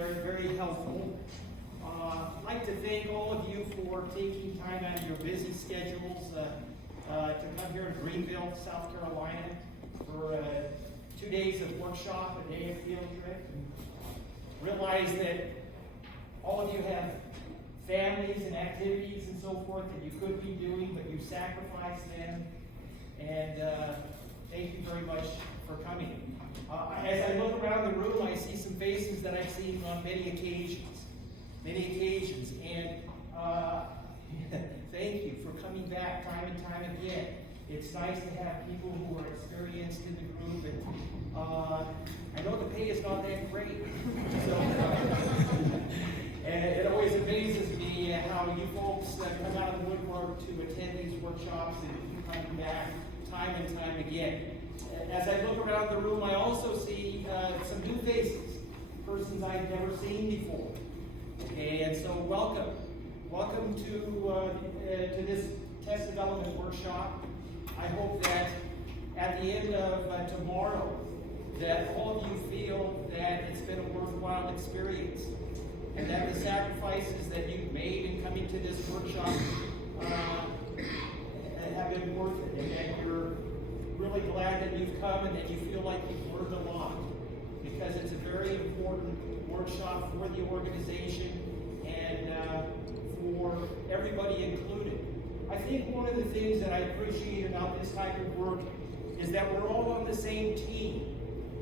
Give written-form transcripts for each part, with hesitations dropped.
very, very helpful. I'd like to thank all of you for taking time out of your busy schedules to come here to Greenville, South Carolina for 2 days of workshop, a day of field trip. And realize that all of you have families and activities and so forth that you could be doing, but you sacrificed them. And thank you very much for coming. As I look around the room, I see some faces that I've seen on many occasions. And thank you for coming back time and time again. It's nice to have people who are experienced in the group, and I know the pay is not that great. So, and it always amazes me how you folks come out of the woodwork to attend these workshops and keep coming back time and time again. As I look around the room, I also see some new faces, persons I've never seen before. Okay, and so welcome to this test development workshop. I hope that at the end of tomorrow, that all of you feel that it's been a worthwhile experience, and that the sacrifices that you've made in coming to this workshop have been worth it, and that you're really glad that you've come and that you feel like you've learned a lot, because it's a very important workshop for the organization and for everybody included. I think one of the things that I appreciate about this type of work is that we're all on the same team.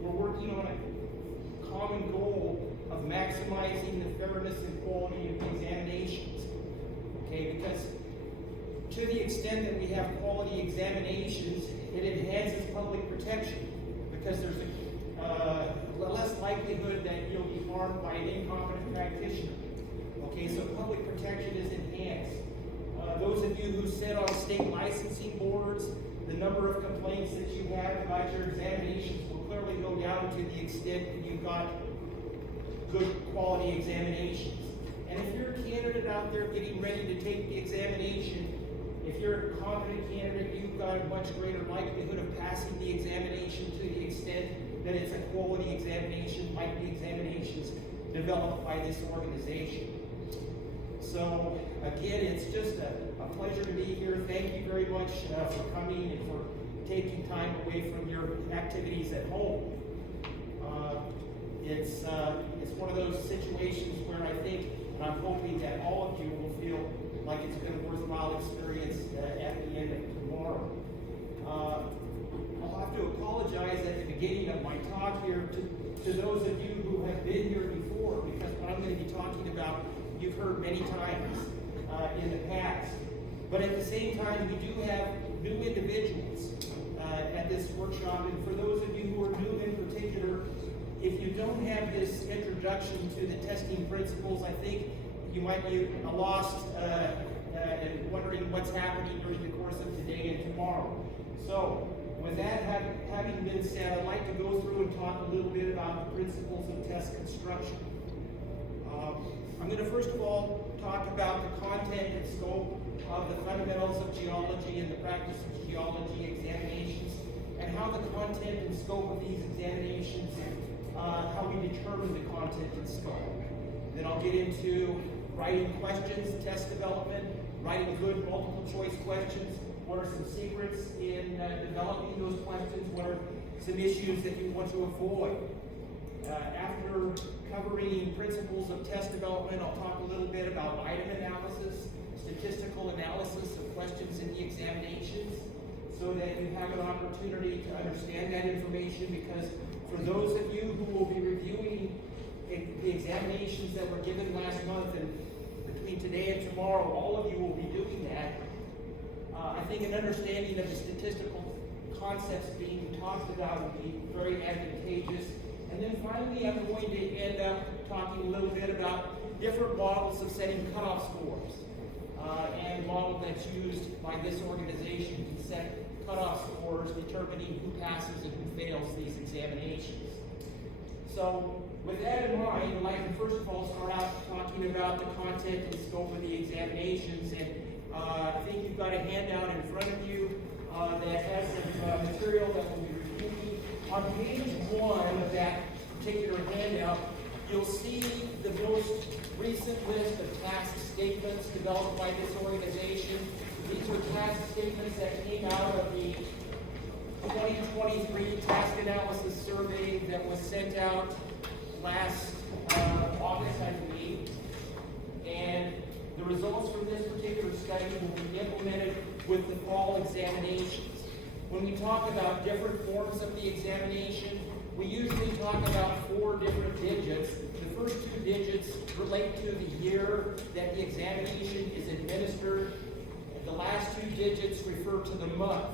We're working on a common goal of maximizing the fairness and quality of the examinations. Okay, because to the extent that we have quality examinations, it enhances public protection, because there's a less likelihood that you'll be harmed by an incompetent practitioner. Okay, so public protection is enhanced. Those of you who sit on state licensing boards, the number of complaints that you have about your examinations will clearly go down to the extent that you've got good quality examinations. And if you're a candidate out there getting ready to take the examination, if you're a competent candidate, you've got a much greater likelihood of passing the examination to the extent that it's a quality examination like the examinations developed by this organization. So again, it's just a pleasure to be here. Thank you very much for coming and for taking time away from your activities at home. It's one of those situations where I think, and I'm hoping that all of you will feel like it's been a worthwhile experience at the end of tomorrow. I'll have to apologize at the beginning of my talk here to those of you who have been here before, because what I'm going to be talking about, you've heard many times in the past. But at the same time, we do have new individuals at this workshop, and for those of you who are new in particular, if you don't have this introduction to the testing principles, I think you might be lost and wondering what's happening during the course of today and tomorrow. So, with that having been said, I'd like to go through and talk a little bit about the principles of test construction. I'm going to first of all talk about the content and scope of the Fundamentals of Geology and the Practice of Geology Examinations, and how the content and scope of these examinations, how we determine the content and scope. Then I'll get into writing questions, test development, writing good multiple choice questions. What are some secrets in developing those questions? What are some issues that you want to avoid? After covering principles of test development, I'll talk a little bit about item analysis, statistical analysis of questions in the examinations, so that you have an opportunity to understand that information, because for those of you who will be reviewing the examinations that were given last month, and between today and tomorrow, all of you will be doing that. I think an understanding of the statistical concepts being talked about will be very advantageous. And then finally, I'm going to end up talking a little bit about different models of setting cutoff scores, and a model that's used by this organization to set cutoff scores, determining who passes and who fails these examinations. So, with that in mind, I'd like to first of all start out talking about the content and scope of the examinations. And I think you've got a handout in front of you that has some material that we'll be reviewing. On page 1 of that particular handout, you'll see the most recent list of task statements developed by this organization. These are task statements that came out of the 2023 Task Analysis Survey that was sent out last August, I believe. And the results from this particular study will be implemented with the fall examinations. When we talk about different forms of the examination, we usually talk about 4 different digits. The first 2 digits relate to the year that the examination is administered, and the last 2 digits refer to the month.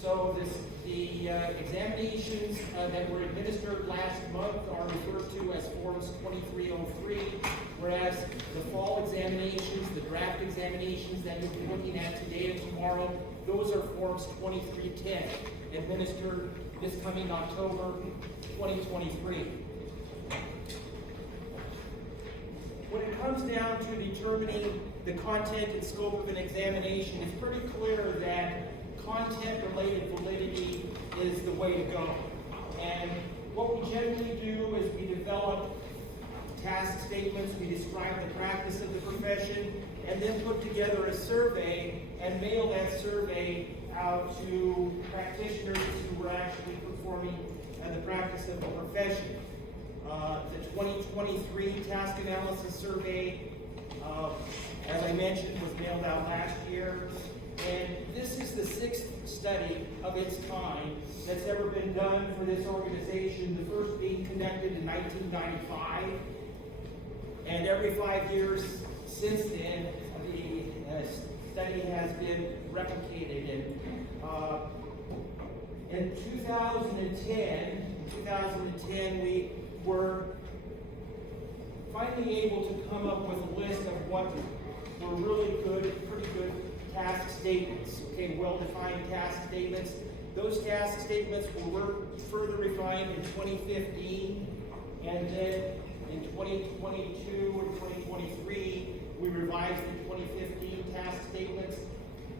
So the examinations that were administered last month are referred to as Forms 2303, whereas the fall examinations, the draft examinations that you'll be looking at today and tomorrow, those are Forms 2310, administered this coming October 2023. When it comes down to determining the content and scope of an examination, it's pretty clear that content-related validity is the way to go. And what we generally do is we develop task statements, we describe the practice of the profession, and then put together a survey and mail that survey out to practitioners who are actually performing the practice of the profession. The 2023 Task Analysis Survey, as I mentioned, was mailed out last year. And this is the 6th study of its kind that's ever been done for this organization, the first being conducted in 1995. And every 5 years since then, the study has been replicated. And in 2010, we were finally able to come up with a list of what were really good, pretty good task statements, okay, well-defined task statements. Those task statements were further refined in 2015, and then in 2022 and 2023, we revised the 2015 task statements.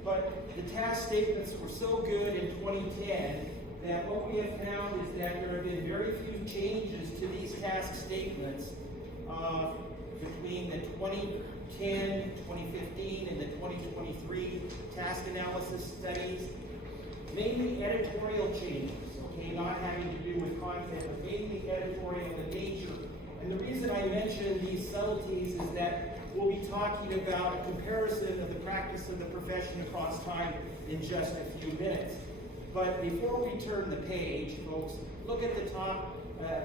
But the task statements were so good in 2010 that what we have found is that there have been very few changes to these task statements between the 2010, 2015, and the 2023 task analysis studies, mainly editorial changes, okay, not having to do with content, but mainly editorial in nature. And the reason I mention these subtleties is that we'll be talking about a comparison of the practice of the profession across time in just a few minutes. But before we turn the page, folks, look at the top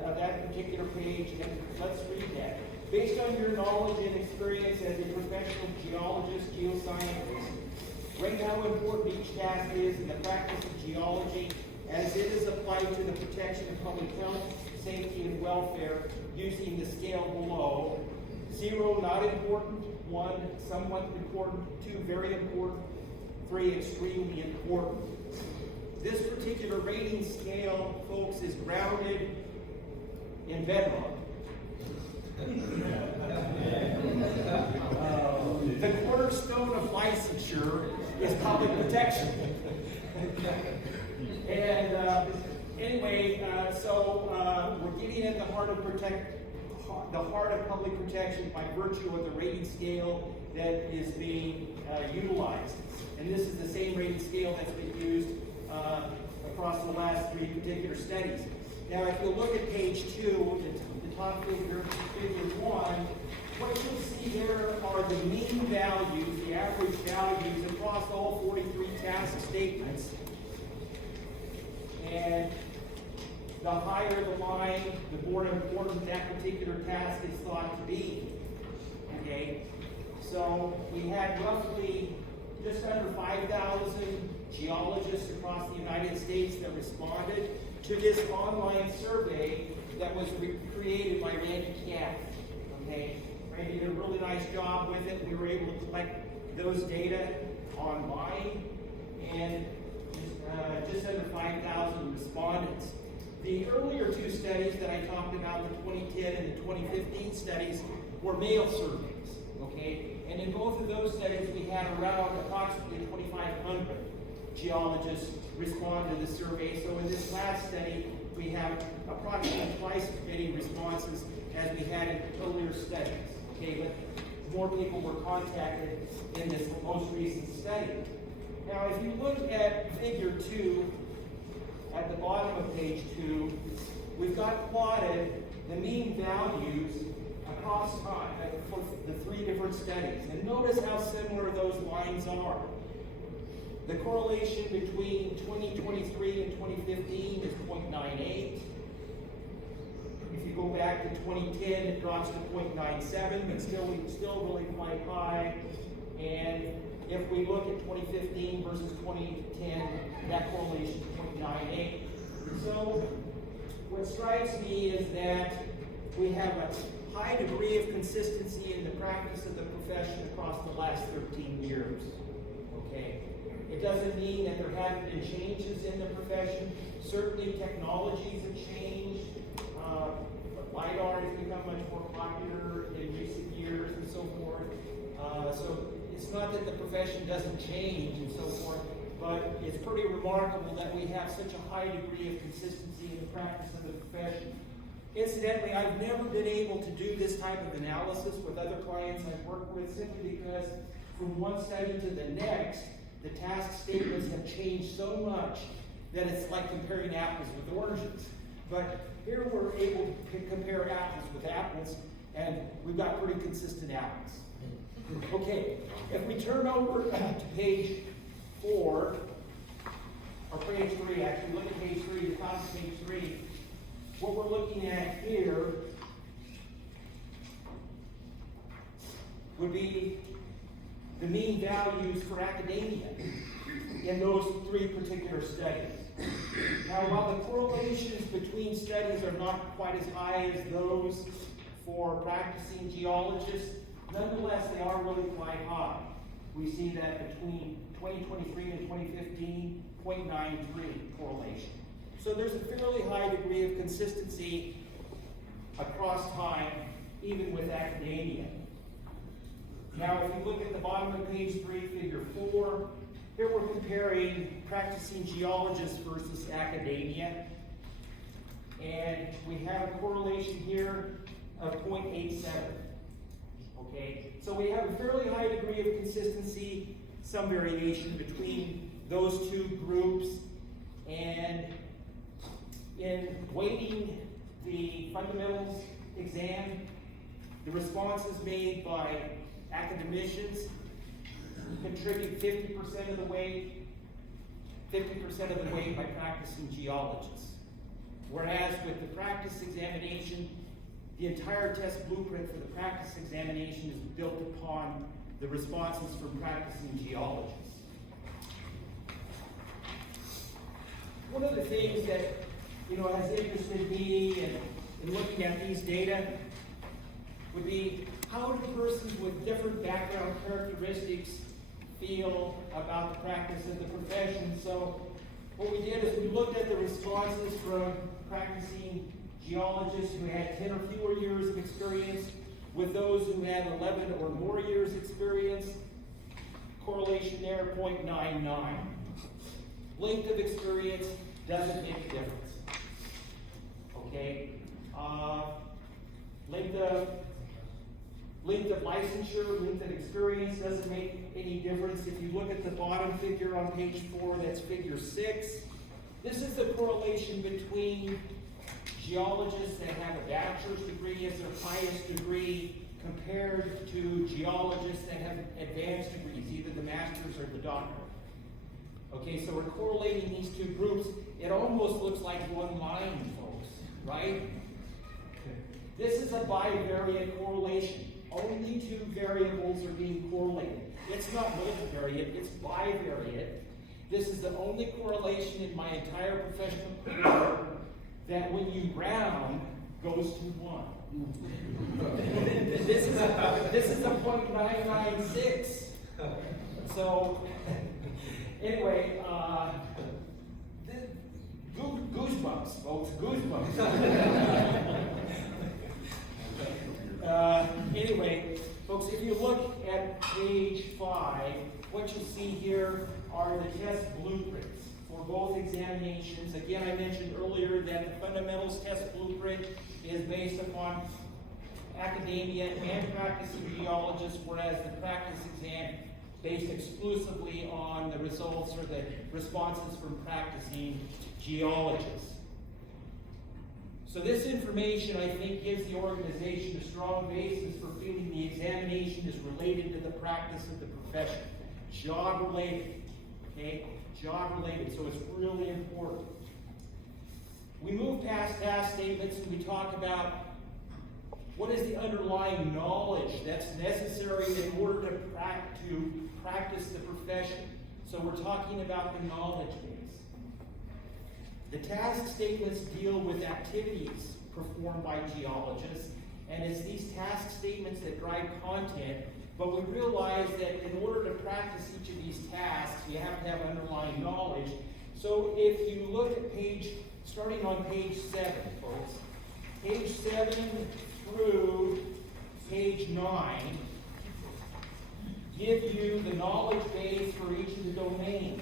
of that particular page and let's read that. Based on your knowledge and experience as a professional geologist, geoscientist, rate how important each task is in the practice of geology as it is applied to the protection of public health, safety, and welfare using the scale below. 0, not important. 1, somewhat important. 2, very important. 3, extremely important. This particular rating scale, folks, is grounded in bedrock. The cornerstone of licensure is public protection. And anyway, so we're getting at the heart of public protection by virtue of the rating scale that is being utilized. And this is the same rating scale that's been used across the last 3 particular studies. Now, if you look at page 2, the top figure, figure 1, what you'll see there are the mean values, the average values across all 43 task statements. And the higher the line, the more important that particular task is thought to be. Okay? So we had roughly just under 5,000 geologists across the United States that responded to this online survey that was created by Randy Kath. Okay? Randy did a really nice job with it. We were able to collect those data online, and just under 5,000 respondents. The earlier 2 studies that I talked about, the 2010 and the 2015 studies, were mail surveys, okay? And in both of those studies, we had around approximately 2,500 geologists respond to the survey. So in this last study, we have approximately twice as many responses as we had in earlier studies. Okay, but more people were contacted in this most recent study. Now, if you look at figure 2, at the bottom of page 2, we've got plotted the mean values across time for the 3 different studies. And notice how similar those lines are. The correlation between 2023 and 2015 is 0.98. If you go back to 2010, it drops to 0.97, but still really quite high. And if we look at 2015 versus 2010, that correlation is 0.98. So what strikes me is that we have a high degree of consistency in the practice of the profession across the last 13 years. Okay? It doesn't mean that there haven't been changes in the profession. Certainly technologies have changed. LiDAR has become much more popular in recent years and so forth. So it's not that the profession doesn't change and so forth, but it's pretty remarkable that we have such a high degree of consistency in the practice of the profession. Incidentally, I've never been able to do this type of analysis with other clients I've worked with simply because from one study to the next, the task statements have changed so much that it's like comparing apples with oranges. But here we're able to compare apples with apples, and we've got pretty consistent apples. Okay, if we turn over to page 4, or page 3, actually, look at page 3, the top of page 3. What we're looking at here would be the mean values for academia in those 3 particular studies. Now, while the correlations between studies are not quite as high as those for practicing geologists, nonetheless, they are really quite high. We see that between 2023 and 2015, 0.93 correlation. So there's a fairly high degree of consistency across time, even with academia. Now, if you look at the bottom of page 3, figure 4, here we're comparing practicing geologists versus academia. And we have a correlation here of 0.87. Okay, so we have a fairly high degree of consistency, some variation between those 2 groups. And in weighting the fundamentals exam, the responses made by academicians contribute 50% of the weight, 50% of the weight by practicing geologists. Whereas with the practice examination, the entire test blueprint for the practice examination is built upon the responses from practicing geologists. One of the things that has interested me in looking at these data would be how do persons with different background characteristics feel about the practice of the profession. So what we did is we looked at the responses from practicing geologists who had 10 or fewer years of experience with those who had 11 or more years experience. Correlation there, 0.99. Length of experience doesn't make a difference. Okay? Length of licensure, length of experience doesn't make any difference. If you look at the bottom figure on page 4, that's figure 6. This is the correlation between geologists that have a bachelor's degree as their highest degree compared to geologists that have advanced degrees, either the master's or the doctorate. Okay, so we're correlating these 2 groups. It almost looks like one line, folks, right? This is a bivariate correlation. Only 2 variables are being correlated. It's not multivariate, it's bivariate. This is the only correlation in my entire professional career that when you round, goes to 1. This is a 0.996. So, anyway, goosebumps, folks, goosebumps. Anyway, folks, if you look at page 5, what you see here are the test blueprints for both examinations. Again, I mentioned earlier that the fundamentals test blueprint is based upon academia and practicing geologists, whereas the practice exam based exclusively on the results or the responses from practicing geologists. So this information, I think, gives the organization a strong basis for feeling the examination is related to the practice of the profession. Job related, okay? Job related, so it's really important. We move past task statements and we talk about what is the underlying knowledge that's necessary in order to practice the profession. So we're talking about the knowledge base. The task statements deal with activities performed by geologists, and it's these task statements that drive content, but we realize that in order to practice each of these tasks, you have to have underlying knowledge. So if you look at starting on page 7, folks, page 7 through page 9 give you the knowledge base for each of the domains,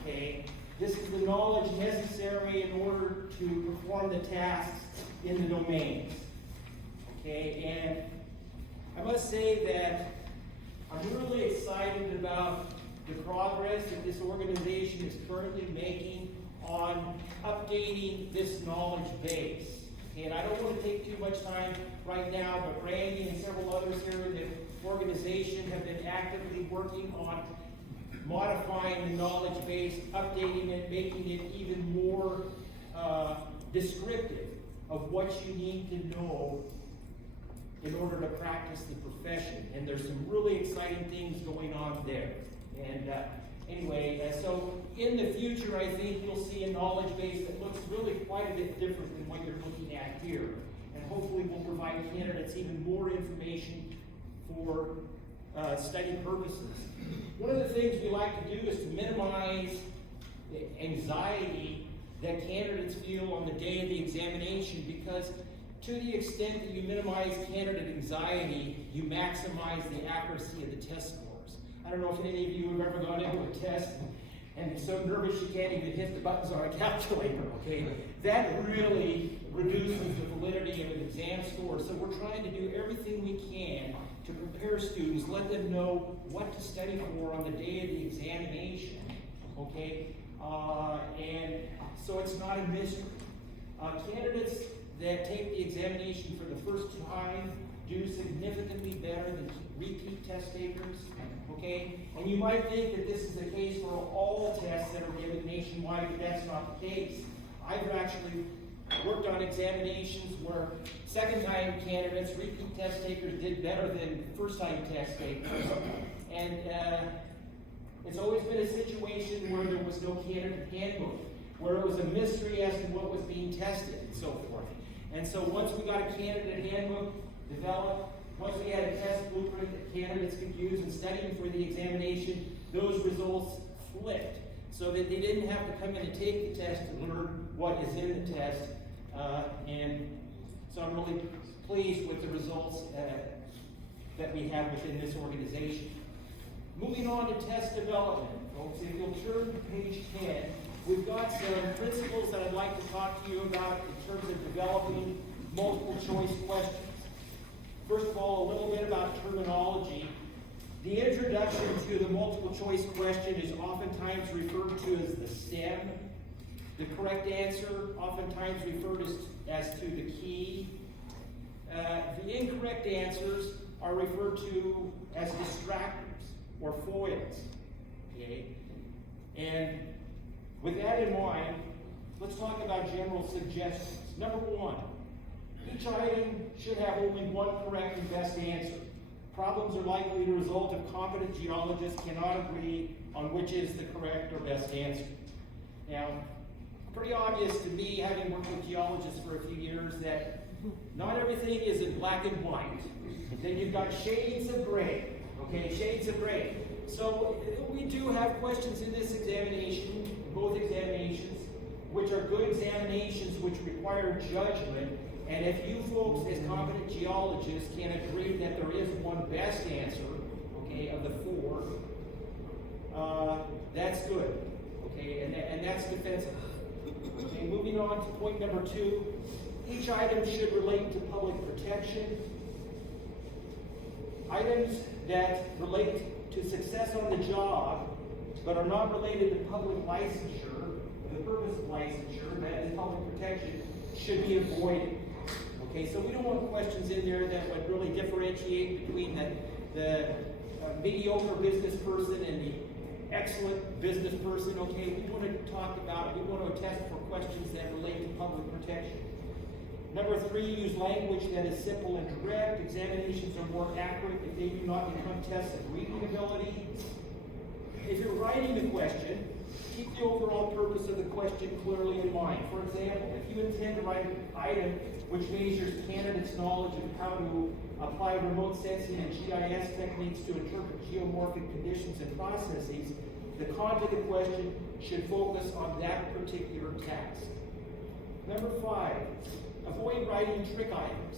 okay? This is the knowledge necessary in order to perform the tasks in the domains, okay? And I must say that I'm really excited about the progress that this organization is currently making on updating this knowledge base. And I don't want to take too much time right now, but Randy and several others here in the organization have been actively working on modifying the knowledge base, updating it, making it even more descriptive of what you need to know in order to practice the profession. And there's some really exciting things going on there. And anyway, so in the future, I think you'll see a knowledge base that looks really quite a bit different than what you're looking at here. And hopefully will provide candidates even more information for study purposes. One of the things we like to do is to minimize the anxiety that candidates feel on the day of the examination, because to the extent that you minimize candidate anxiety, you maximize the accuracy of the test scores. I don't know if any of you have ever gone into a test and you're so nervous you can't even hit the buttons on a calculator, okay? That really reduces the validity of an exam score. So we're trying to do everything we can to prepare students, let them know what to study for on the day of the examination, okay? And so it's not a mystery. Candidates that take the examination for the first time do significantly better than repeat test takers, okay? And you might think that this is the case for all tests that are given nationwide, but that's not the case. I've actually worked on examinations where second-time candidates, repeat test takers, did better than first-time test takers. And it's always been a situation where there was no candidate handbook, where it was a mystery as to what was being tested and so forth. And so once we got a candidate handbook developed, once we had a test blueprint that candidates could use in studying for the examination, those results flipped, so that they didn't have to come in and take the test to learn what is in the test. And so I'm really pleased with the results that we have within this organization. Moving on to test development, folks, if you'll turn to page 10, we've got some principles that I'd like to talk to you about in terms of developing multiple choice questions. First of all, a little bit about terminology. The introduction to the multiple choice question is oftentimes referred to as the stem. The correct answer, oftentimes referred as to the key. The incorrect answers are referred to as distractors or foils. Okay? And with that in mind, let's talk about general suggestions. Number 1, each item should have only one correct and best answer. Problems are likely the result of competent geologists cannot agree on which is the correct or best answer. Now, pretty obvious to me, having worked with geologists for a few years, that not everything is in black and white. Then you've got shades of gray, okay, shades of gray. So we do have questions in this examination, both examinations, which are good examinations which require judgment. And if you folks, as competent geologists, can agree that there is one best answer, okay, of the 4, that's good, okay, and that's defensible. Okay, moving on to point number 2, each item should relate to public protection. items that relate to success on the job, but are not related to public licensure, or the purpose of licensure, that is public protection, should be avoided. Okay, so we don't want questions in there that would really differentiate between the mediocre business person and the excellent business person. Okay, we want to talk about, we want to test for questions that relate to public protection. Number 3, use language that is simple and direct. Examinations are more accurate if they do not become tests of reading ability. If you're writing the question, keep the overall purpose of the question clearly in mind. For example, if you intend to write an item which measures candidates' knowledge of how to apply remote sensing and GIS techniques to interpret geomorphic conditions and processes, the content of the question should focus on that particular task. Number 5, avoid writing trick items.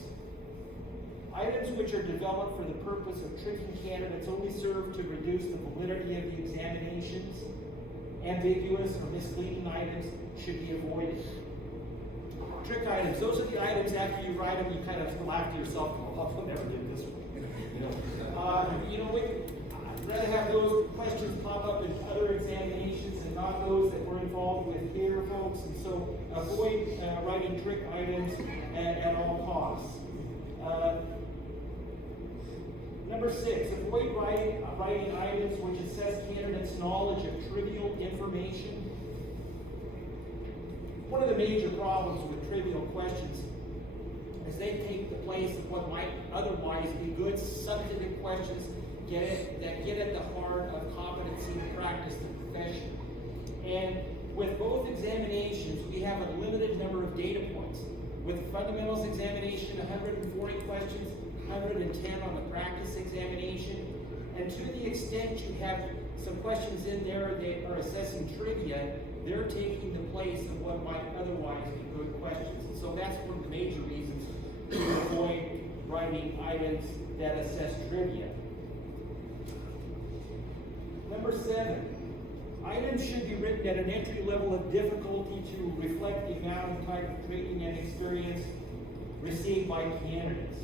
Items which are developed for the purpose of tricking candidates only serve to reduce the validity of the examinations. Ambiguous or misleading items should be avoided. Trick items, those are the items after you write them, you kind of laugh to yourself, oh, I'll never do this one. I'd rather have those questions pop up in other examinations and not those that we're involved with here, folks. And so avoid writing trick items at all costs. Number 6, avoid writing items which assess candidates' knowledge of trivial information. One of the major problems with trivial questions is they take the place of what might otherwise be good substantive questions that get at the heart of competency to practice the profession. And with both examinations, we have a limited number of data points. With the fundamentals examination, 140 questions, 110 on the practice examination. And to the extent you have some questions in there that are assessing trivia, they're taking the place of what might otherwise be good questions. And so that's one of the major reasons to avoid writing items that assess trivia. Number 7, items should be written at an entry level of difficulty to reflect the amount of type of training and experience received by candidates.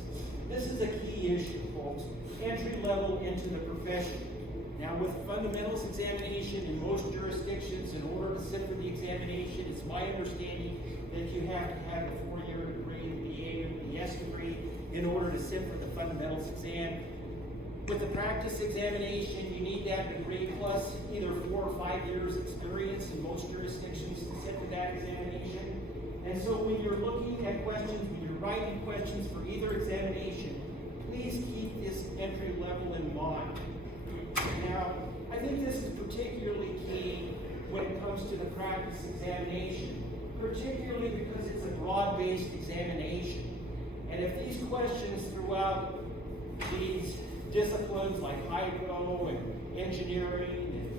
This is a key issue, folks. Entry level into the profession. Now, with fundamentals examination in most jurisdictions, in order to sit for the examination, it's my understanding that you have to have a 4-year degree, the BA or the BS degree, in order to sit for the fundamentals exam. With the practice examination, you need that degree plus either 4 or 5 years experience in most jurisdictions to sit for that examination. And so when you're looking at questions, when you're writing questions for either examination, please keep this entry level in mind. Now, I think this is particularly key when it comes to the practice examination, particularly because it's a broad-based examination. And if these questions throughout these disciplines like hydro and engineering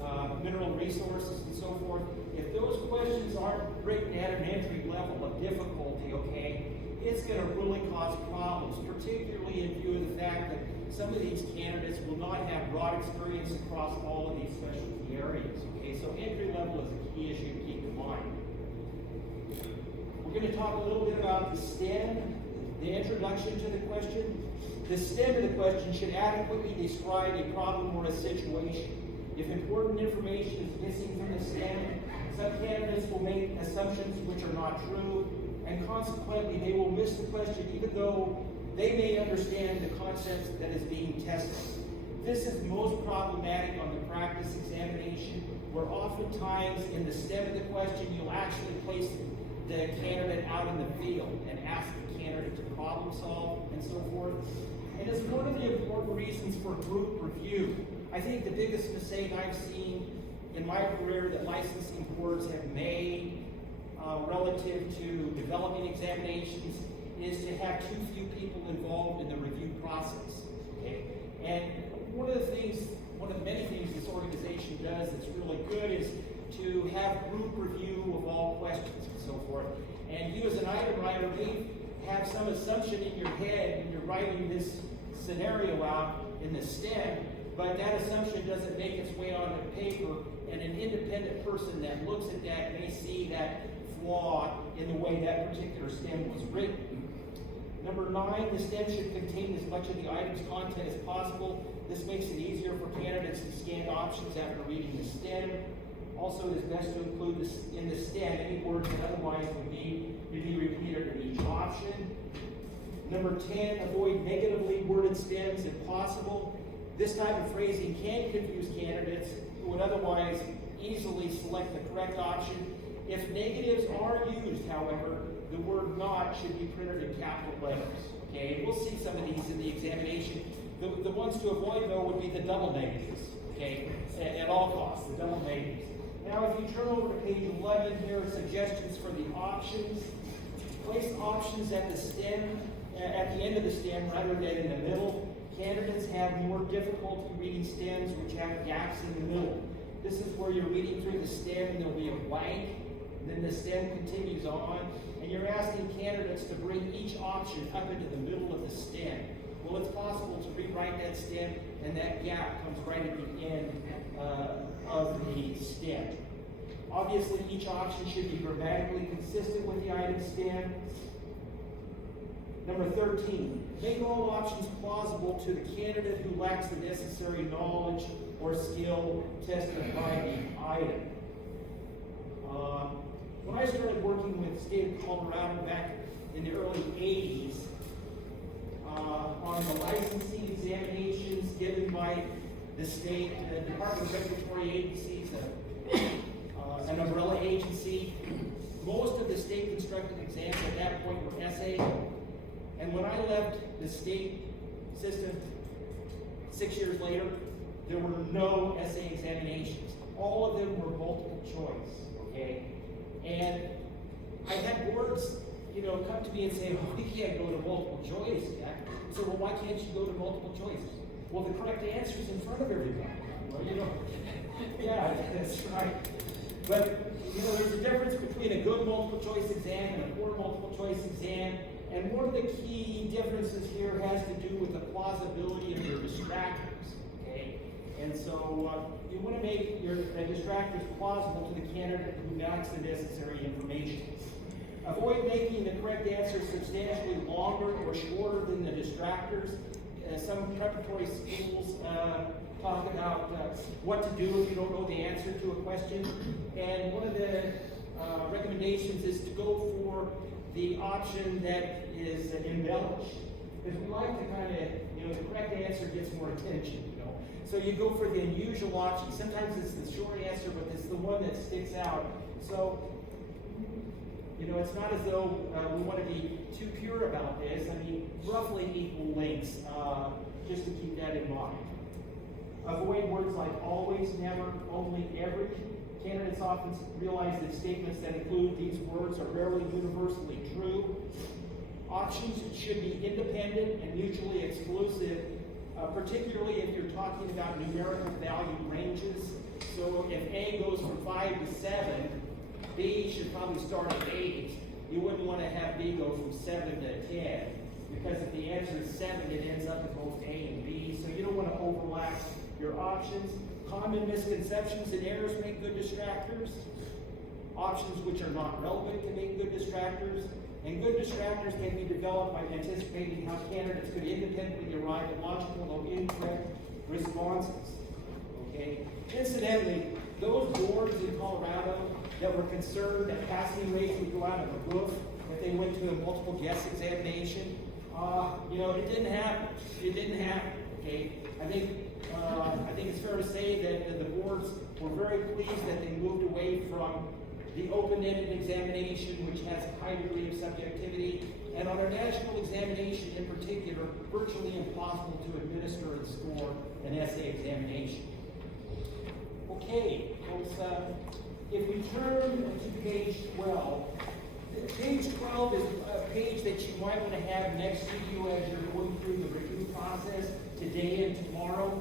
and mineral resources and so forth, if those questions aren't written at an entry level of difficulty, okay, it's going to really cause problems, particularly in view of the fact that some of these candidates will not have broad experience across all of these specialty areas. Okay, so entry level is a key issue to keep in mind. We're going to talk a little bit about the STEM, the introduction to the question. The STEM of the question should adequately describe a problem or a situation. If important information is missing from the STEM, some candidates will make assumptions which are not true, and consequently they will miss the question even though they may understand the concepts that is being tested. This is most problematic on the practice examination, where oftentimes in the STEM of the question, you'll actually place the candidate out in the field and ask the candidate to problem solve and so forth. And it's one of the important reasons for group review. I think the biggest mistake I've seen in my career that licensing boards have made relative to developing examinations is to have too few people involved in the review process. Okay? And one of the many things this organization does that's really good is to have group review of all questions and so forth. And you as an item writer may have some assumption in your head when you're writing this scenario out in the STEM, but that assumption doesn't make its way onto paper, and an independent person that looks at that may see that flaw in the way that particular STEM was written. Number 9, the STEM should contain as much of the item's content as possible. This makes it easier for candidates to scan options after reading the STEM. Also, it is best to include this in the STEM any words that otherwise would be repeated in each option. Number 10, avoid negatively worded STEMs if possible. This type of phrasing can confuse candidates who would otherwise easily select the correct option. If negatives are used, however, the word not should be printed in capital letters. Okay, we'll see some of these in the examination. The ones to avoid, though, would be the double negatives. Okay, at all costs, the double negatives. Now, if you turn over to page 11, here are suggestions for the options. Place options at the stem, at the end of the stem rather than in the middle. Candidates have more difficulty reading stems which have gaps in the middle. This is where you're reading through the stem and there'll be a blank, and then the stem continues on, and you're asking candidates to bring each option up into the middle of the stem. Well, it's possible to rewrite that stem, and that gap comes right at the end of the stem. Obviously, each option should be grammatically consistent with the item stem. Number 13, make all options plausible to the candidate who lacks the necessary knowledge or skill tested by the item. When I started working with the state of Colorado back in the early 80s, on the licensing examinations given by the state, the Department of Regulatory Agencies, an umbrella agency, most of the state constructed exams at that point were essay. And when I left the state system 6 years later, there were no essay examinations. All of them were multiple choice, okay? And I had boards, come to me and say, oh, you can't go to multiple choice, Jack. So, well, why can't you go to multiple choice? Well, the correct answer is in front of everybody. Well, yeah, that's right. But, there's a difference between a good multiple choice exam and a poor multiple choice exam. And one of the key differences here has to do with the plausibility of your distractors, okay? And so you want to make your distractors plausible to the candidate who lacks the necessary information. Avoid making the correct answer substantially longer or shorter than the distractors. Some preparatory schools talk about what to do if you don't know the answer to a question. And one of the recommendations is to go for the option that is embellished. Because we like to kind of, the correct answer gets more attention, So you go for the unusual option. Sometimes it's the short answer, but it's the one that sticks out. So, it's not as though we want to be too pure about this. I mean, roughly equal lengths, just to keep that in mind. Avoid words like always, never, only, every. Candidates often realize that statements that include these words are rarely universally true. Options should be independent and mutually exclusive, particularly if you're talking about numerical value ranges. So if A goes from 5 to 7, B should probably start at 8. You wouldn't want to have B go from 7 to 10, because if the answer is 7, it ends up in both A and B. So you don't want to overlap your options. Common misconceptions and errors make good distractors. Options which are not relevant can make good distractors. And good distractors can be developed by anticipating how candidates could independently arrive at logical or incorrect responses. Okay? Incidentally, those boards in Colorado that were concerned that passing rates would go out of the roof if they went to a multiple guess examination, it didn't happen. It didn't happen. Okay? I think it's fair to say that the boards were very pleased that they moved away from the open-ended examination, which has a high degree of subjectivity, and on a national examination in particular, virtually impossible to administer and score an essay examination. Okay, if we turn to page 12, page 12 is a page that you might want to have next to you as you're going through the review process today and tomorrow,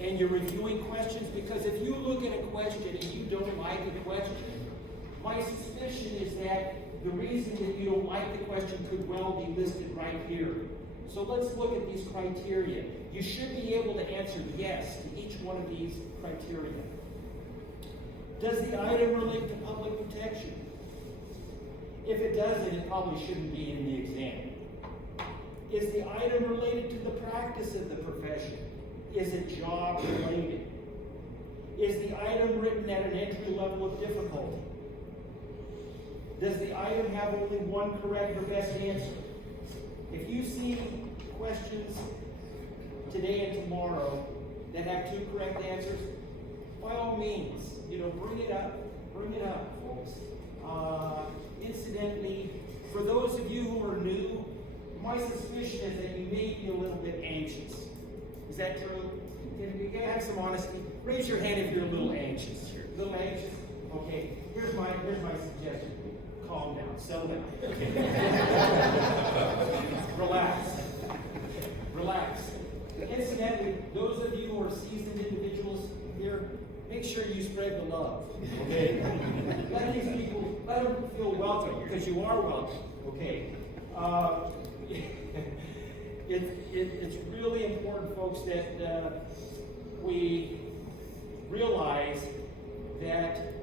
and you're reviewing questions, because if you look at a question and you don't like a question, my suspicion is that the reason that you don't like the question could well be listed right here. So let's look at these criteria. You should be able to answer yes to each one of these criteria. Does the item relate to public protection? If it doesn't, it probably shouldn't be in the exam. Is the item related to the practice of the profession? Is it job related? Is the item written at an entry level of difficulty? Does the item have only one correct or best answer? If you see questions today and tomorrow that have 2 correct answers, by all means, bring it up, folks. Incidentally, for those of you who are new, my suspicion is that you may be a little bit anxious. Is that true? You can have some honesty. Raise your hand if you're a little anxious here. A little anxious? Okay. Here's my suggestion. Calm down. Settle down. Relax. Relax. Incidentally, those of you who are seasoned individuals here, make sure you spread the love. Okay? Let these people, let them feel welcome, because you are welcome. Okay? It's really important, folks, that we realize that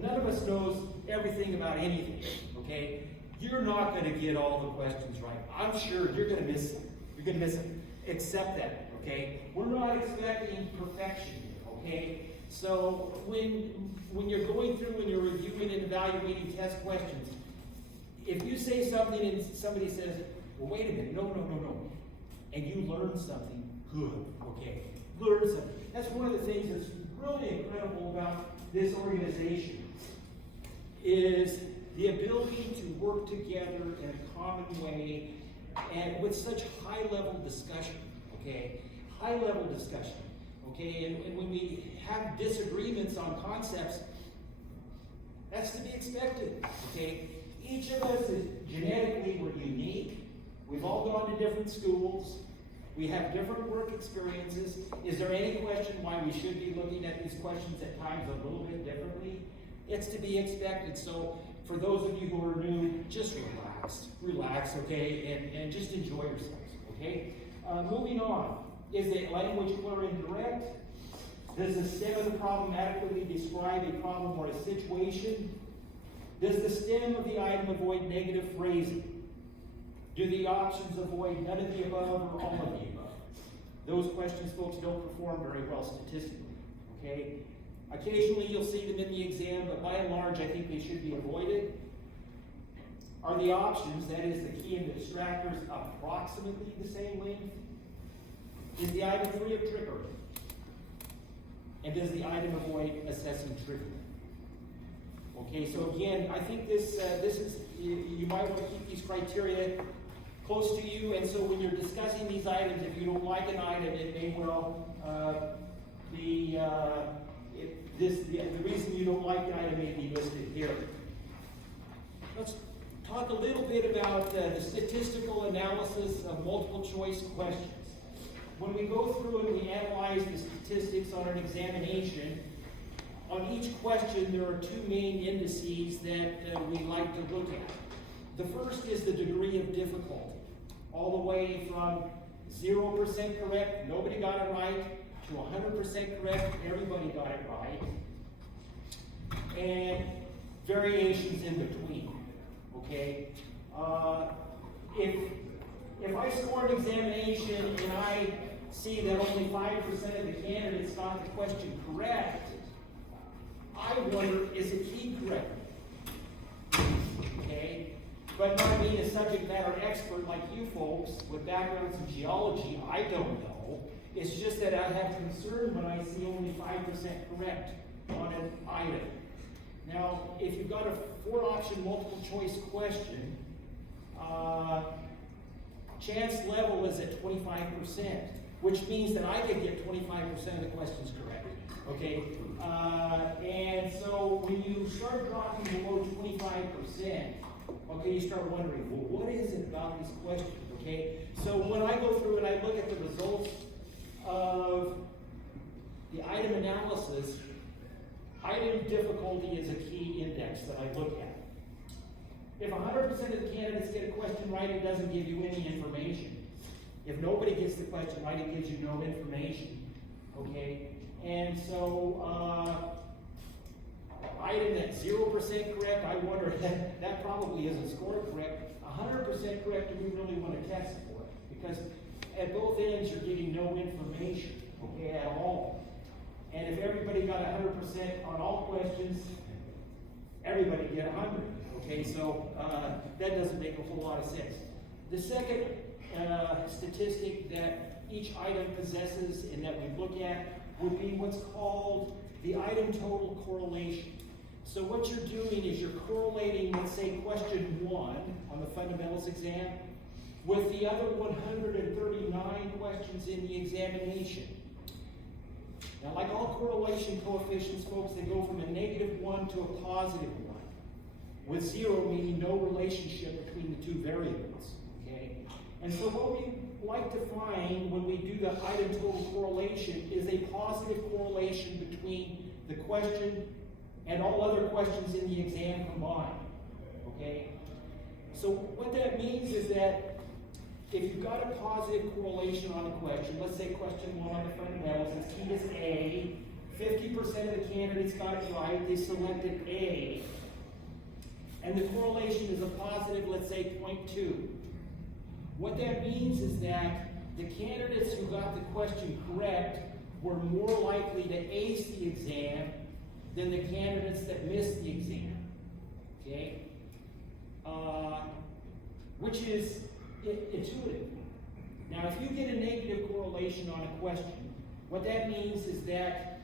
none of us knows everything about anything, okay? You're not going to get all the questions right. I'm sure you're going to miss them. You're going to miss them. Accept that, okay? We're not expecting perfection, okay? So when you're going through and you're reviewing and evaluating test questions, if you say something and somebody says, well, wait a minute, no, and you learn something, good, okay? Learn something. That's one of the things that's really incredible about this organization, is the ability to work together in a common way and with such high-level discussion, okay? High-level discussion, okay? And when we have disagreements on concepts, that's to be expected, okay? Each of us is genetically, we're unique. We've all gone to different schools. We have different work experiences. Is there any question why we should be looking at these questions at times a little bit differently? It's to be expected. So for those of you who are new, just relax, okay, and just enjoy yourselves, okay? Moving on, is the language clear and direct? Does the stem of the problem adequately describe a problem or a situation? Does the stem of the item avoid negative phrasing? Do the options avoid none of the above or all of the above? Those questions, folks, don't perform very well statistically, okay? Occasionally you'll see them in the exam, but by and large I think they should be avoided. Are the options, that is the key and the distractors, approximately the same length? Is the item free of trickery? And does the item avoid assessing trivia? Okay, so again, I think this is, you might want to keep these criteria close to you, and so when you're discussing these items, if you don't like an item, it may well be, the reason you don't like the item may be listed here. Let's talk a little bit about the statistical analysis of multiple choice questions. When we go through and we analyze the statistics on an examination, on each question there are 2 main indices that we like to look at. The first is the degree of difficulty, all the way from 0% correct, nobody got it right, to 100% correct, everybody got it right, and variations in between, okay? If I score an examination and I see that only 5% of the candidates got the question correct, I wonder, is it key correct? Okay? But not being a subject matter expert like you folks with backgrounds in geology, I don't know. It's just that I have concern when I see only 5% correct on an item. Now, if you've got a 4-option multiple choice question, chance level is at 25%, which means that I could get 25% of the questions correct. Okay? And so when you start dropping below 25%, okay, you start wondering, well, what is it about these questions? Okay? So when I go through and I look at the results of the item analysis, item difficulty is a key index that I look at. If 100% of the candidates get a question right, it doesn't give you any information. If nobody gets the question right, it gives you no information. Okay? And so, item that's 0% correct, I wonder, that probably isn't scored correct. 100% correct, do we really want to test for because at both ends you're getting no information, okay, at all. And if everybody got 100% on all questions, everybody get 100, okay, so that doesn't make a whole lot of sense. The second statistic that each item possesses and that we look at would be what's called the item total correlation. So what you're doing is you're correlating, let's say, question 1 on the fundamentals exam with the other 139 questions in the examination. Now, like all correlation coefficients, folks, they go from a -1 to a +1, with 0 meaning no relationship between the two variables, okay? And so what we like to find when we do the item total correlation is a positive correlation between the question and all other questions in the exam combined, okay? So what that means is that if you've got a positive correlation on a question, let's say question 1 on the fundamentals, its key is A, 50% of the candidates got it right, they selected A, and the correlation is a positive, let's say 0.2. What that means is that the candidates who got the question correct were more likely to ace the exam than the candidates that missed the exam, okay? Which is intuitive. Now, if you get a negative correlation on a question, what that means is that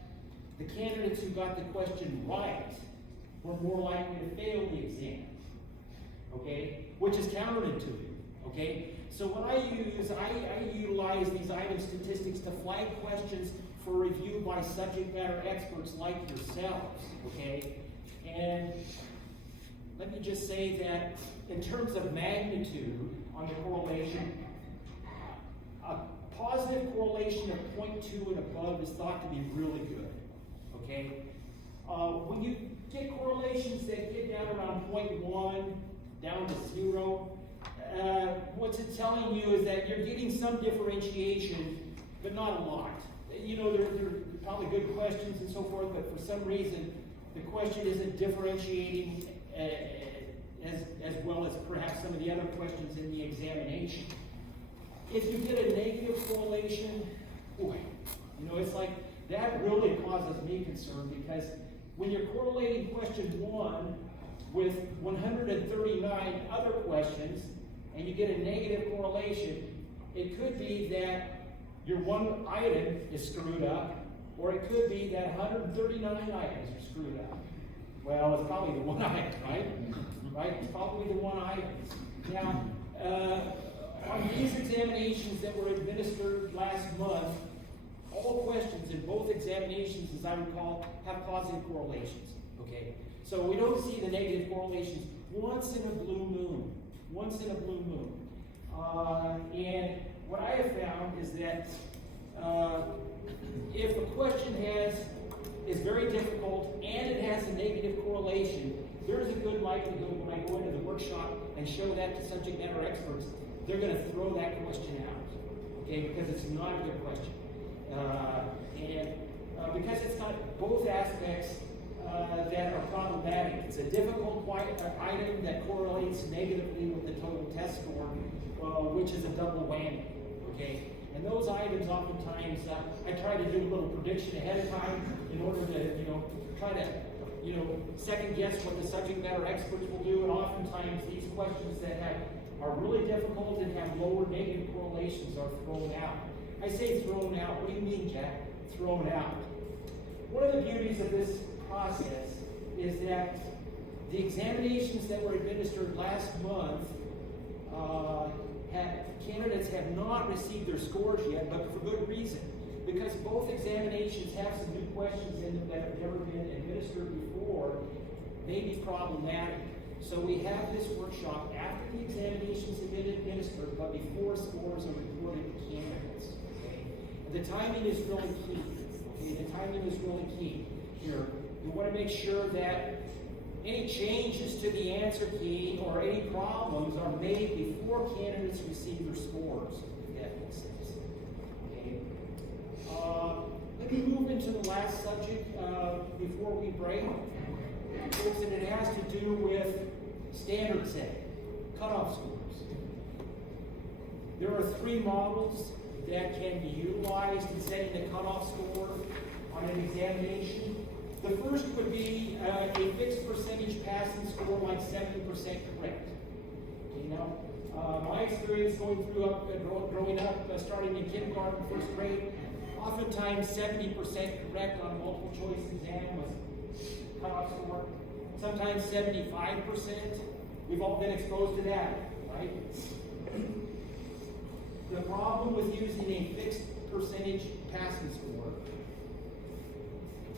the candidates who got the question right were more likely to fail the exam, okay? Which is counterintuitive, okay? So what I use, I utilize these item statistics to flag questions for review by subject matter experts like yourselves, okay? And let me just say that in terms of magnitude on the correlation, a positive correlation of 0.2 and above is thought to be really good, okay? When you get correlations that get down around 0.1, down to 0, what's it telling you is that you're getting some differentiation, but not a lot. You know, they're probably good questions and so forth, but for some reason, the question isn't differentiating as well as perhaps some of the other questions in the examination. If you get a negative correlation, boy, you know, it's like, that really causes me concern, because when you're correlating question 1 with 139 other questions, and you get a negative correlation, it could be that your one item is screwed up, or it could be that 139 items are screwed up. Well, it's probably the one item, right? Right? It's probably the one item. Now, on these examinations that were administered last month, all questions in both examinations, as I recall, have positive correlations, okay? So we don't see the negative correlations once in a blue moon. Once in a blue moon. And what I have found is that if a question is very difficult and it has a negative correlation, there's a good likelihood when I go into the workshop and show that to subject matter experts, they're going to throw that question out, okay, because it's not a good question. And because it's got both aspects that are problematic. It's a difficult item that correlates negatively with the total test score, which is a double whammy, okay? And those items oftentimes, I try to do a little prediction ahead of time in order to, try to, second guess what the subject matter experts will do, and oftentimes these questions that are really difficult and have lower negative correlations are thrown out. I say thrown out, what do you mean, Jack? Thrown out. One of the beauties of this process is that the examinations that were administered last month, candidates have not received their scores yet, but for good reason. Because both examinations have some new questions in them that have never been administered before, may be problematic. So we have this workshop after the examinations have been administered, but before scores are reported to candidates. Okay? And the timing is really key. Okay? The timing is really key here. We want to make sure that any changes to the answer key or any problems are made before candidates receive their scores, if that makes sense. Okay. Let me move into the last subject before we break. Folks, and it has to do with standard setting, cutoff scores. There are 3 models that can be utilized in setting the cutoff score on an examination. The first would be a fixed percentage passing score like 70% correct. You know, my experience growing up, starting in kindergarten, first grade, oftentimes 70% correct on a multiple choice exam was cutoff score. Sometimes 75%. We've all been exposed to that, right? The problem with using a fixed percentage passing score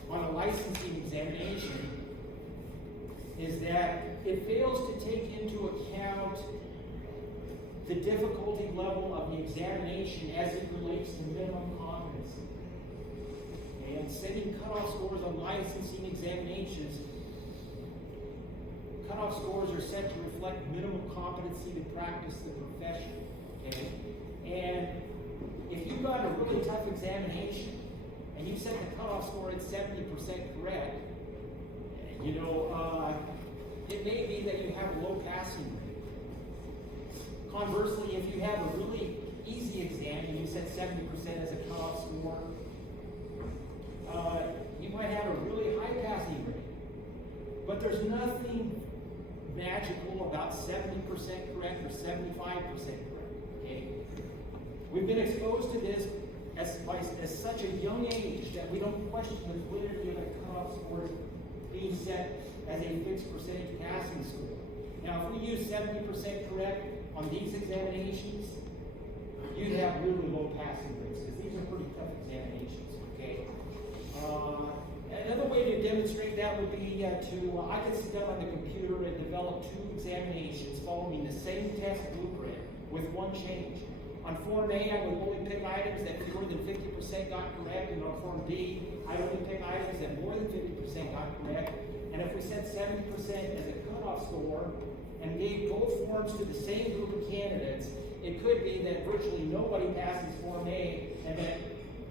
on a licensing examination is that it fails to take into account the difficulty level of the examination as it relates to minimum competency. And setting cutoff scores on licensing examinations, cutoff scores are set to reflect minimum competency to practice the profession. Okay? And if you've got a really tough examination and you set the cutoff score at 70% correct, you know, it may be that you have a low passing rate. Conversely, if you have a really easy exam and you set 70% as a cutoff score, you might have a really high passing rate. But there's nothing magical about 70% correct or 75% correct. Okay? We've been exposed to this at such a young age that we don't question the validity of a cutoff score being set as a fixed percentage passing score. Now, if we use 70% correct on these examinations, you'd have really low passing rates because these are pretty tough examinations. Okay. Another way to demonstrate that would be I could sit down on the computer and develop 2 examinations following the same test blueprint with one change. On Form A, I would only pick items that more than 50% got correct, and on Form B, I'd only pick items that more than 50% got correct. And if we set 70% as a cutoff score and gave both forms to the same group of candidates, it could be that virtually nobody passes Form A, and that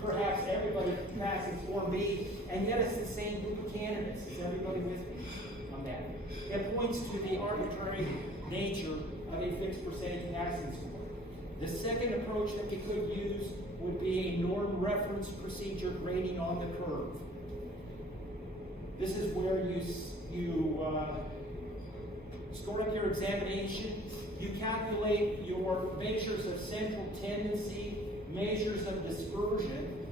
perhaps everybody passes Form B, and yet it's the same group of candidates. Is everybody with me on that? It points to the arbitrary nature of a fixed percentage passing score. The second approach that we could use would be a norm reference procedure grading on the curve. This is where you score up your examination, you calculate your measures of central tendency, measures of dispersion,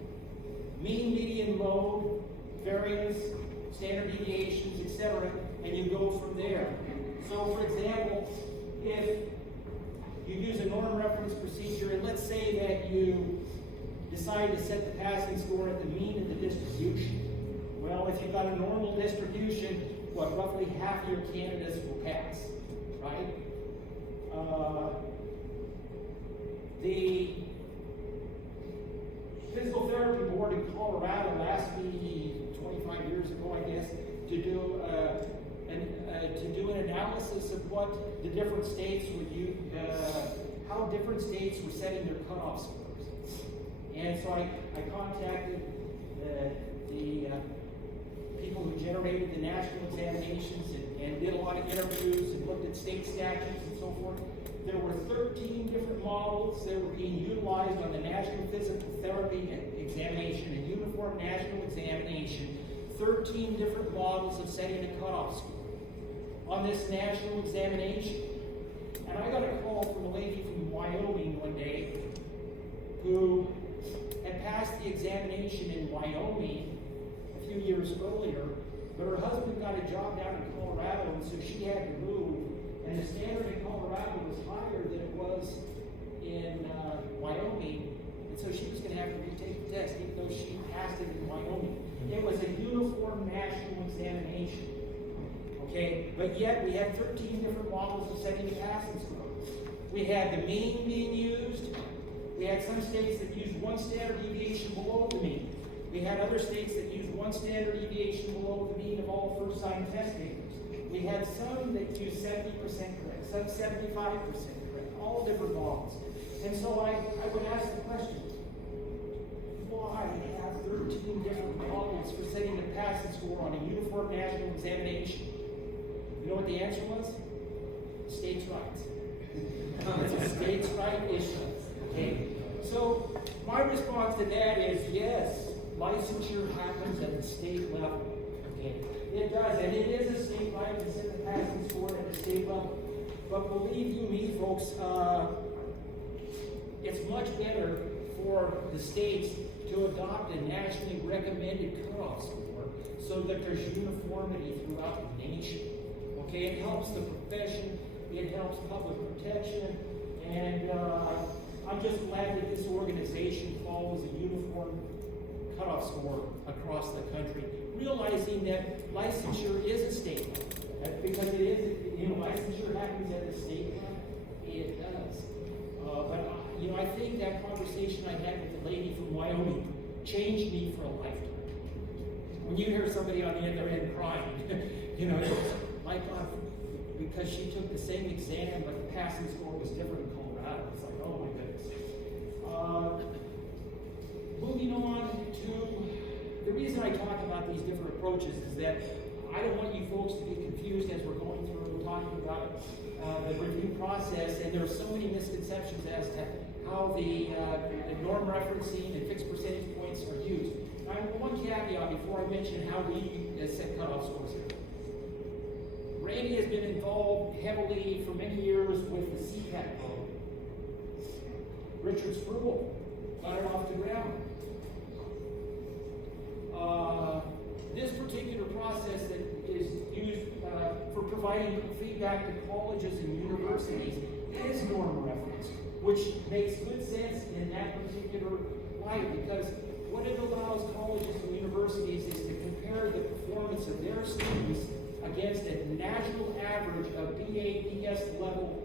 mean, median, mode, variance, standard deviations, etc., and you go from there. So, for example, if you use a norm reference procedure, and let's say that you decide to set the passing score at the mean of the distribution. Well, if you've got a normal distribution, roughly half of your candidates will pass, right? The Physical Therapy Board in Colorado asked me 25 years ago, I guess, to do an analysis of what the different states would use, how different states were setting their cutoff scores. And so I contacted the people who generated the national examinations and did a lot of interviews and looked at state statutes and so forth. There were 13 different models that were being utilized on the National Physical Therapy Examination and Uniform National Examination. 13 different models of setting a cutoff score on this national examination. And I got a call from a lady from Wyoming one day who had passed the examination in Wyoming a few years earlier, but her husband got a job down in Colorado, and so she had to move. And the standard in Colorado was higher than it was in Wyoming, and so she was going to have to retake the test, even though she passed it in Wyoming. It was a uniform national examination. Okay, but yet we had 13 different models of setting the passing score. We had the mean being used. We had some states that used one standard deviation below the mean. We had other states that used one standard deviation below the mean of all first-time test takers. We had some that used 70% correct, some 75% correct, all different models. And so I would ask the question, why have 13 different models for setting the passing score on a uniform national examination? You know what the answer was? States' rights. It's a states' right issue. Okay, so my response to that is yes, licensure happens at the state level. Okay, it does, and it is a statewide, it's in the passing score at the state level. But believe you me, folks, it's much better for the states to adopt a nationally recommended cutoff score so that there's uniformity throughout the nation. Okay, it helps the profession, it helps public protection, and I'm just glad that this organization follows a uniform cutoff score across the country, realizing that licensure is a state law. Because it is, licensure happens at the state level. It does. But I think that conversation I had with the lady from Wyoming changed me for a lifetime. When you hear somebody on the other end crying, it's like, because she took the same exam, but the passing score was different in Colorado. It's like, oh my goodness. Moving on to, the reason I talk about these different approaches is that I don't want you folks to get confused as we're going through and talking about the review process, and there are so many misconceptions as to how the norm referencing and fixed percentage points are used. Now, one caveat before I mention how we set cutoff scores here. Randy has been involved heavily for many years with the CPAC program. Richard Sprubel got it off the ground. This particular process that is used for providing feedback to colleges and universities is norm reference, which makes good sense in that particular light, because what it allows colleges and universities is to compare the performance of their students against a national average of BA, BS level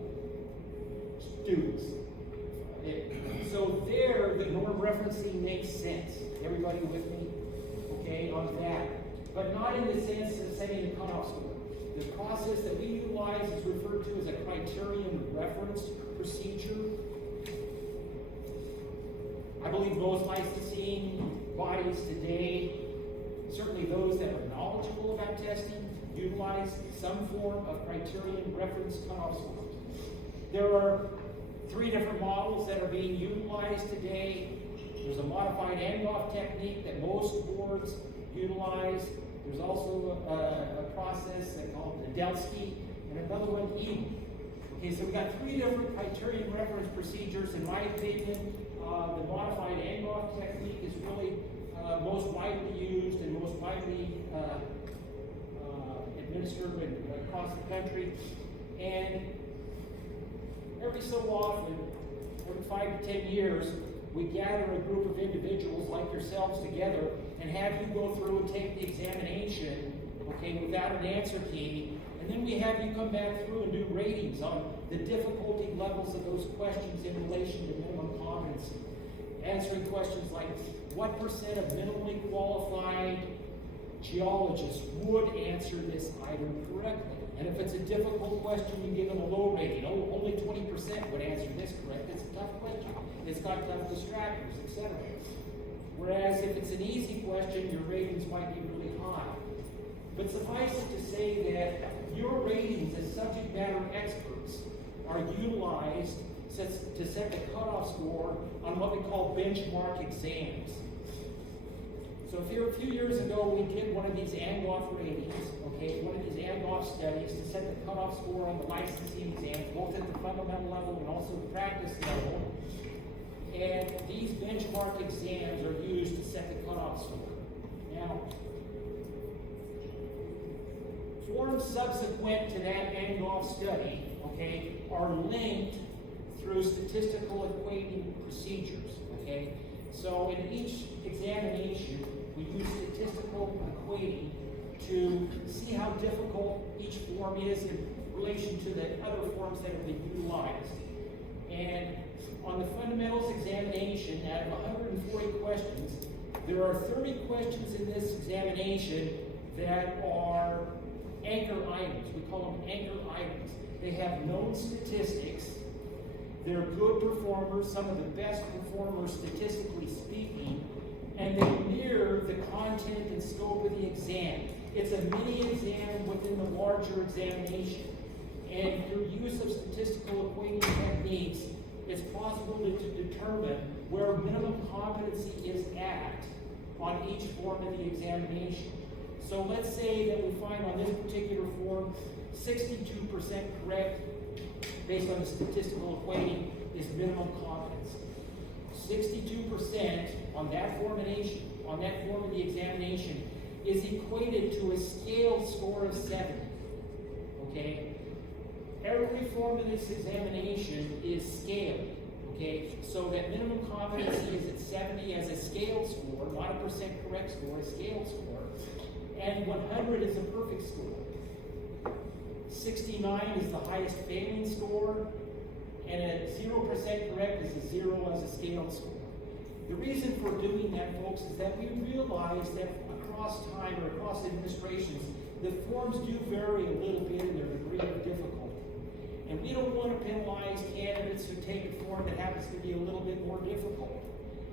students. So there, the norm referencing makes sense. Everybody with me? Okay, on that. But not in the sense of setting a cutoff score. The process that we utilize is referred to as a criterion reference procedure. I believe most licensing bodies today, certainly those that are knowledgeable about testing, utilize some form of criterion reference cutoff score. There are 3 different models that are being utilized today. There's a modified Angoff technique that most boards utilize. There's also a process called the Delsky, and another one, Eden. Okay, so we've got 3 different criterion reference procedures. In my opinion, the modified Angoff technique is really most widely used and most widely administered across the country. And every so often, every 5 to 10 years, we gather a group of individuals like yourselves together and have you go through and take the examination, okay, without an answer key, and then we have you come back through and do ratings on the difficulty levels of those questions in relation to minimum competency. Answering questions like, what % of minimally qualified geologists would answer this item correctly? And if it's a difficult question, you give them a low rating. Oh, only 20% would answer this correct. It's a tough question. It's got tough distractors, etc. Whereas if it's an easy question, your ratings might be really high. But suffice it to say that your ratings as subject matter experts are utilized to set the cutoff score on what we call benchmark exams. So a few years ago, we did one of these Angoff ratings, okay, one of these Angoff studies to set the cutoff score on the licensing exams, both at the fundamental level and also the practice level. And these benchmark exams are used to set the cutoff score. Now, forms subsequent to that Angoff study, okay, are linked through statistical equating procedures, okay? So in each examination, we use statistical equating to see how difficult each form is in relation to the other forms that have been utilized. And on the fundamentals examination, out of 140 questions, there are 30 questions in this examination that are anchor items. We call them anchor items. They have known statistics. They're good performers, some of the best performers statistically speaking, and they mirror the content and scope of the exam. It's a mini exam within the larger examination. And your use of statistical equating techniques it's possible to determine where minimum competency is at on each form of the examination. So let's say that we find on this particular form 62% correct based on the statistical equating is minimum competency. 62% on that formulation, on that form of the examination is equated to a scale score of 70. Okay? Every form of this examination is scaled. Okay? So that minimum competency is at 70 as a scale score, not a percent correct score, a scale score. And 100 is a perfect score. 69 is the highest failing score, and a 0% correct is a 0 as a scale score. The reason for doing that, folks, is that we realize that across time or across administrations, the forms do vary a little bit in their degree of difficulty. And we don't want to penalize candidates who take a form that happens to be a little bit more difficult.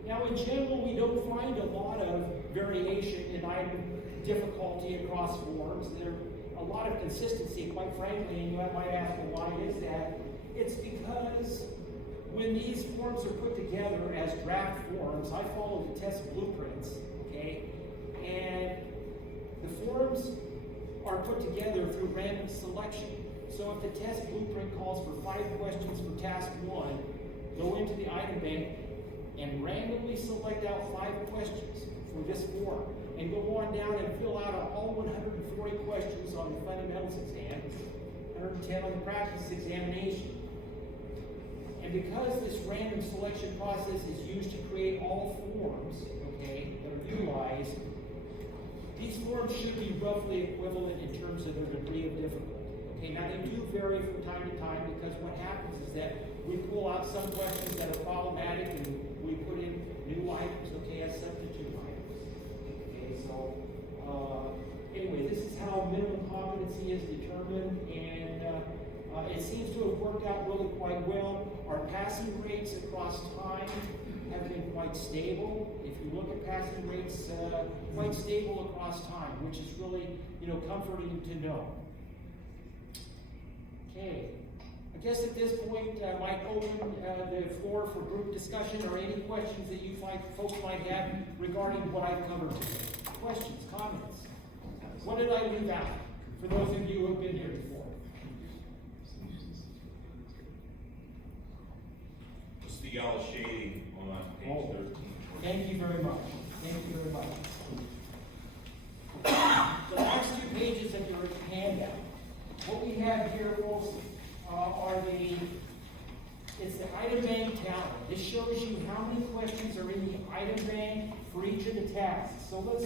Now, in general, we don't find a lot of variation in item difficulty across forms. There's a lot of consistency, quite frankly, and you might ask, well, why is that? It's because when these forms are put together as draft forms, I follow the test blueprints, okay? And the forms are put together through random selection. So if the test blueprint calls for 5 questions for task 1, go into the item bank and randomly select out 5 questions for this form, and go on down and fill out all 140 questions on the fundamentals exam, 110 on the practice examination. And because this random selection process is used to create all forms, okay, that are utilized, these forms should be roughly equivalent in terms of their degree of difficulty. Okay, now they do vary from time to time because what happens is that we pull out some questions that are problematic and we put in new items, okay, as substitute items. Okay, so anyway, this is how minimum competency is determined, and it seems to have worked out really quite well. Our passing rates across time have been quite stable. If you look at passing rates, quite stable across time, which is really, comforting to know. Okay, I guess at this point, I might open the floor for group discussion or any questions that you folks might have regarding what I've covered today. Questions, comments? What did I leave out for those of you who have been here before? What's the yellow shading on page 13? Thank you very much. Thank you very much. The last 2 pages of your handout. What we have here, folks, it's the item bank calendar. This shows you how many questions are in the item bank for each of the tasks. So let's